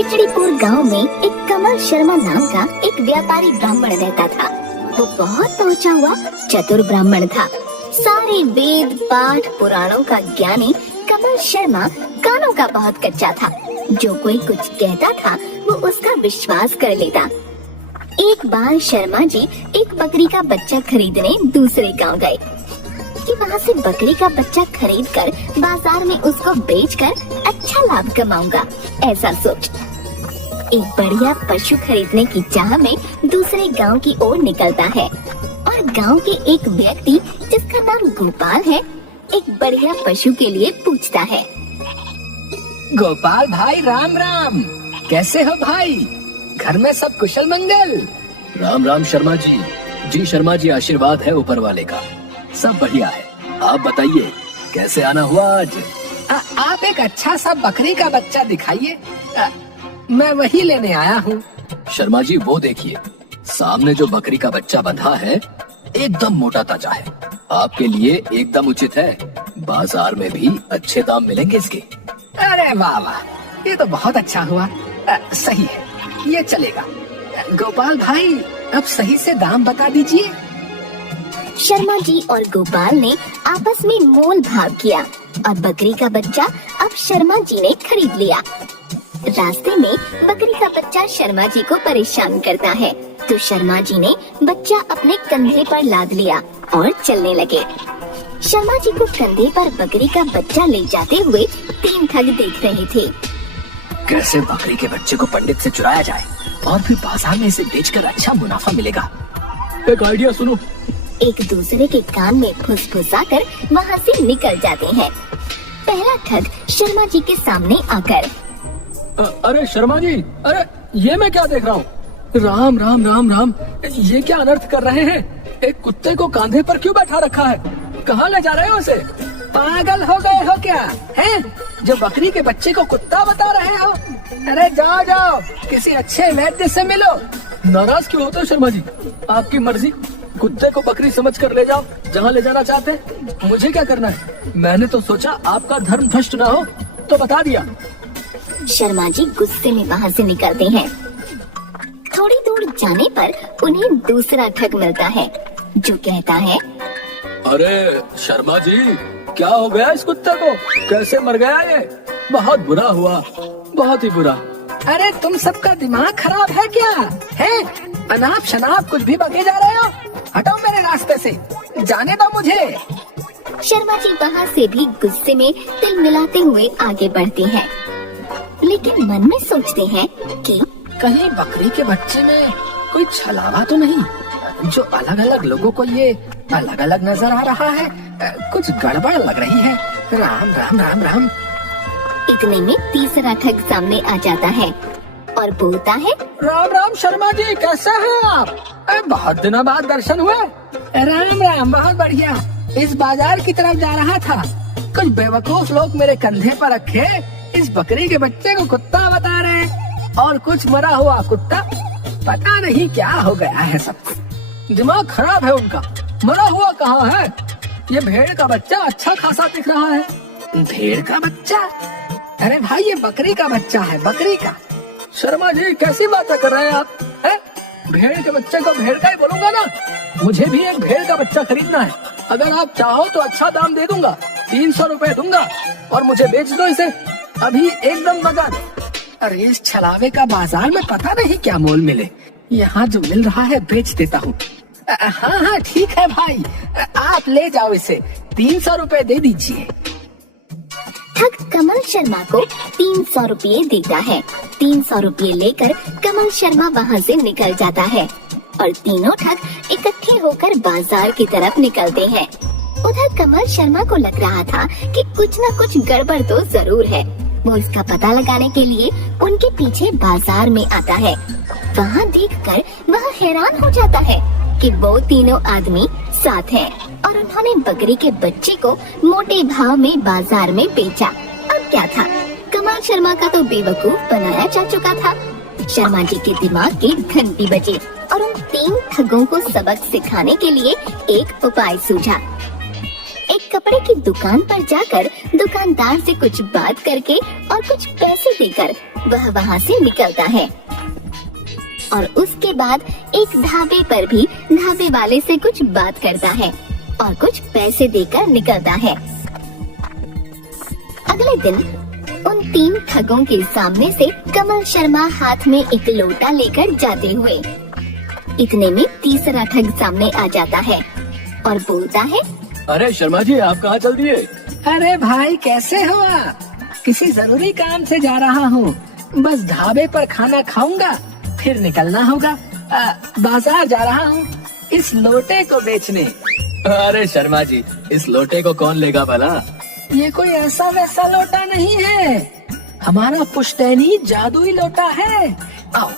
खिचड़ीपुर गांव में एक कमल शर्मा नाम का एक व्यापारी ब्राह्मण रहता था। वो बहुत पहुंचा हुआ चतुर ब्राह्मण था। सारे वेद पाठ पुराणों का ज्ञानी कमल शर्मा कानों का बहुत कच्चा था। जो कोई कुछ कहता था वो उसका विश्वास कर लेता। एक बार शर्मा जी एक बकरी का बच्चा खरीदने दूसरे गांव गए कि वहाँ से बकरी का बच्चा खरीदकर बाजार में उसको बेचकर अच्छा लाभ कमाऊंगा, ऐसा सोच एक बढ़िया पशु खरीदने की चाह में दूसरे गांव की ओर निकलता है और गांव के एक व्यक्ति जिसका नाम गोपाल है एक बढ़िया पशु के लिए पूछता है। गोपाल भाई राम राम, कैसे हो भाई? घर में सब कुशल मंगल? राम राम शर्मा जी। जी शर्मा जी, आशीर्वाद है ऊपर वाले का, सब बढ़िया है। आप बताइए कैसे आना हुआ आज? आप एक अच्छा सा बकरी का बच्चा दिखाइए, मैं वही लेने आया हूँ। शर्मा जी वो देखिए, सामने जो बकरी का बच्चा बंधा है एकदम मोटा ताजा है, आपके लिए एकदम उचित है। बाजार में भी अच्छे दाम मिलेंगे इसके। अरे वाह वाह, ये तो बहुत अच्छा हुआ। सही है, ये चलेगा। गोपाल भाई अब सही से दाम बता दीजिए। शर्मा जी और गोपाल ने आपस में मोल भाव किया और बकरी का बच्चा अब शर्मा जी ने खरीद लिया। रास्ते में बकरी का बच्चा शर्मा जी को परेशान करता है तो शर्मा जी ने बच्चा अपने कंधे पर लाद लिया और चलने लगे। शर्मा जी को कंधे पर बकरी का बच्चा ले जाते हुए तीन ठग देख रहे थे। कैसे बकरी के बच्चे को पंडित से चुराया जाए और फिर बाजार में इसे बेचकर अच्छा मुनाफा मिलेगा। एक आइडिया सुनो। एक दूसरे के कान में फुसफुसाकर वहाँ से निकल जाते हैं। पहला ठग शर्मा जी के सामने आकर, अरे शर्मा जी, अरे ये मैं क्या देख रहा हूँ? राम राम राम राम, ये क्या अनर्थ कर रहे हैं? एक कुत्ते को कांधे पर क्यों बैठा रखा है? कहाँ ले जा रहे हो उसे? पागल हो गए हो क्या? हैं? जो बकरी के बच्चे को कुत्ता बता रहे हो? अरे जाओ जाओ, किसी अच्छे वैद्य से मिलो। नाराज क्यों होते हो शर्मा जी? आपकी मर्जी, कुत्ते को बकरी समझ कर ले जाओ जहाँ ले जाना चाहते हैं। मुझे क्या करना है? मैंने तो सोचा आपका धर्म भ्रष्ट ना हो तो बता दिया। शर्मा जी गुस्से में वहाँ से निकलते हैं। थोड़ी दूर जाने पर उन्हें दूसरा ठग मिलता है जो कहता है, अरे शर्मा जी, क्या हो गया इस कुत्ते को? कैसे मर गया ये? बहुत बुरा हुआ, बहुत ही बुरा। अरे तुम सबका दिमाग खराब है क्या? है? अनाप शनाप कुछ भी बके जा रहे हो? हटो मेरे रास्ते से, जाने दो मुझे। शर्मा जी वहाँ से भी गुस्से में तिल मिलाते हुए आगे बढ़ते हैं, लेकिन मन में सोचते हैं कि कहीं बकरी के बच्चे में कोई छलावा तो नहीं, जो अलग अलग लोगों को ये अलग अलग नजर आ रहा है। कुछ गड़बड़ लग रही है। राम राम राम राम। इतने में तीसरा ठग सामने आ जाता है और बोलता है, राम राम शर्मा जी, कैसे हैं आप? बहुत दिनों बाद दर्शन हुए। राम राम, बहुत बढ़िया। इस बाजार की तरफ जा रहा था, कुछ बेवकूफ लोग मेरे कंधे पर रखे इस बकरी के बच्चे को कुत्ता बता रहे हैं और कुछ मरा हुआ कुत्ता। पता नहीं क्या हो गया है सबको, दिमाग खराब है उनका। मरा हुआ कहाँ है? ये भेड़ का बच्चा अच्छा खासा दिख रहा है। भेड़ का बच्चा? अरे भाई ये बकरी का बच्चा है, बकरी का। शर्मा जी कैसी बातें कर रहे हैं आप? भेड़ के बच्चे को भेड़ का ही बोलूंगा ना। मुझे भी एक भेड़ का बच्चा खरीदना है। अगर आप चाहो तो अच्छा दाम दे दूंगा, 300 रुपए दूंगा और मुझे बेच दो इसे अभी एकदम नगद। अरे इस छलावे का बाजार में पता नहीं क्या मोल मिले। यहाँ जो मिल रहा है बेच देता हूँ। हाँ हाँ ठीक है भाई, आप ले जाओ इसे, 300 रुपए दे दीजिए। ठग कमल शर्मा को 300 रुपये देता है। 300 रुपये लेकर कमल शर्मा वहाँ से निकल जाता है और तीनों ठग इकट्ठे होकर बाजार की तरफ निकलते हैं। उधर कमल शर्मा को लग रहा था कि कुछ न कुछ गड़बड़ तो जरूर है। वो इसका पता लगाने के लिए उनके पीछे बाजार में आता है। वहाँ देखकर वह हैरान हो जाता है कि वो तीनों आदमी साथ हैं और उन्होंने बकरी के बच्चे को मोटे भाव में बाजार में बेचा। अब क्या था, कमल शर्मा का तो बेवकूफ बनाया जा चुका था। शर्मा जी के दिमाग की घंटी बजी और उन तीन ठगों को सबक सिखाने के लिए एक उपाय सूझा। एक कपड़े की दुकान पर जाकर दुकानदार से कुछ बात करके और कुछ पैसे देकर वह वहाँ से निकलता है। और उसके बाद एक ढाबे पर भी ढाबे वाले से कुछ बात करता है और कुछ पैसे देकर निकलता है। अगले दिन उन 3 ठगों के सामने से कमल शर्मा हाथ में एक लोटा लेकर जाते हुए इतने में तीसरा ठग सामने आ जाता है और बोलता है, अरे शर्मा जी, आप कहाँ चल दिए? अरे भाई, कैसे हो आप? किसी जरूरी काम से जा रहा हूँ। बस ढाबे पर खाना खाऊंगा, फिर निकलना होगा। बाजार जा रहा हूँ इस लोटे को बेचने। अरे शर्मा जी, इस लोटे को कौन लेगा भला? ये कोई ऐसा वैसा लोटा नहीं है, हमारा पुश्तैनी जादुई लोटा है। आओ,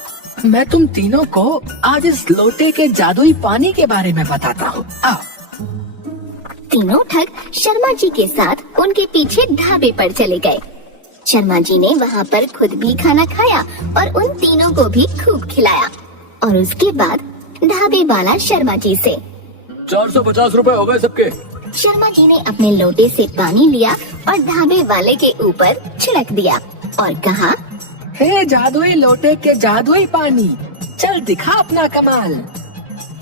मैं तुम तीनों को आज इस लोटे के जादुई पानी के बारे में बताता हूँ। आओ। तीनों ठग शर्मा जी के साथ उनके पीछे ढाबे पर चले गए। शर्मा जी ने वहाँ पर खुद भी खाना खाया और उन तीनों को भी खूब खिलाया। और उसके बाद ढाबे वाला शर्मा जी से, 450 रुपए हो गए सबके। शर्मा जी ने अपने लोटे से पानी लिया और ढाबे वाले के ऊपर छिड़क दिया और कहा, हे जादुई लोटे के जादुई पानी, चल दिखा अपना कमाल।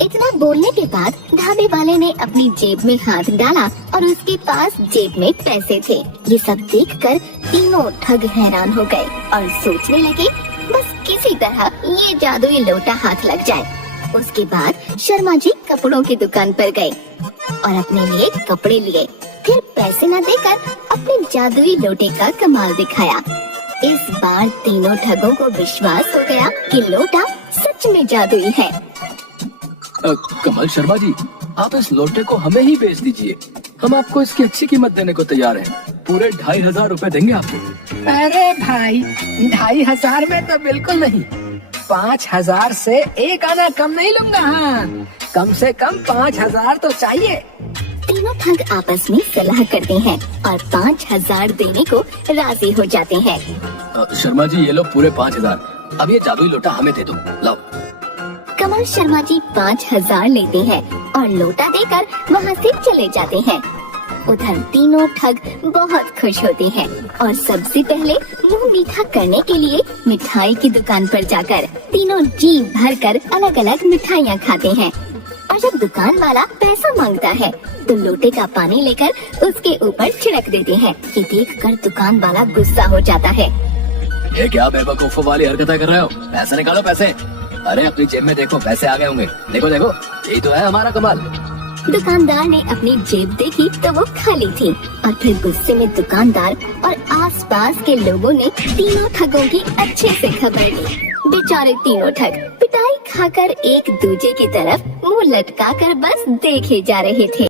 इतना बोलने के बाद ढाबे वाले ने अपनी जेब में हाथ डाला और उसके पास जेब में पैसे थे। ये सब देखकर तीनों ठग हैरान हो गए और सोचने लगे, बस किसी तरह ये जादुई लोटा हाथ लग जाए। उसके बाद शर्मा जी कपड़ों की दुकान पर गए और अपने लिए कपड़े लिए। फिर पैसे न देकर अपने जादुई लोटे का कमाल दिखाया। इस बार तीनों ठगों को विश्वास हो गया कि लोटा सच में जादुई है। कमल शर्मा जी, आप इस लोटे को हमें ही बेच दीजिए, हम आपको इसकी अच्छी कीमत देने को तैयार हैं। पूरे 2500 रुपए देंगे आपको। अरे भाई, 2500 में तो बिल्कुल नहीं, 5000 से एक आना कम नहीं लूंगा। हाँ, कम से कम 5000 तो चाहिए। तीनों ठग आपस में सलाह करते हैं और 5000 देने को राजी हो जाते हैं। शर्मा जी, ये लो पूरे 5000। अब ये जादुई लोटा हमें दे दो, लाओ। कमल शर्मा जी 5000 लेते हैं और लोटा देकर वहाँ से चले जाते हैं। उधर तीनों ठग बहुत खुश होते हैं और सबसे पहले मुंह मीठा करने के लिए मिठाई की दुकान पर जाकर तीनों जी भर कर अलग अलग मिठाइयाँ खाते हैं। और जब दुकान वाला पैसा मांगता है तो लोटे का पानी लेकर उसके ऊपर छिड़क देते हैं। ये देखकर दुकान वाला गुस्सा हो जाता है। ये क्या बेवकूफों वाली हरकतें कर रहे हो? पैसे निकालो, पैसे। अरे अपनी जेब में देखो, पैसे आ गए होंगे। देखो देखो, यही तो है हमारा कमाल। दुकानदार ने अपनी जेब देखी तो वो खाली थी और फिर गुस्से में दुकानदार और आसपास के लोगों ने तीनों ठगों की अच्छे से खबर ली। बेचारे तीनों ठग पिटाई खाकर एक दूजे की तरफ मुंह लटकाकर बस देखे जा रहे थे।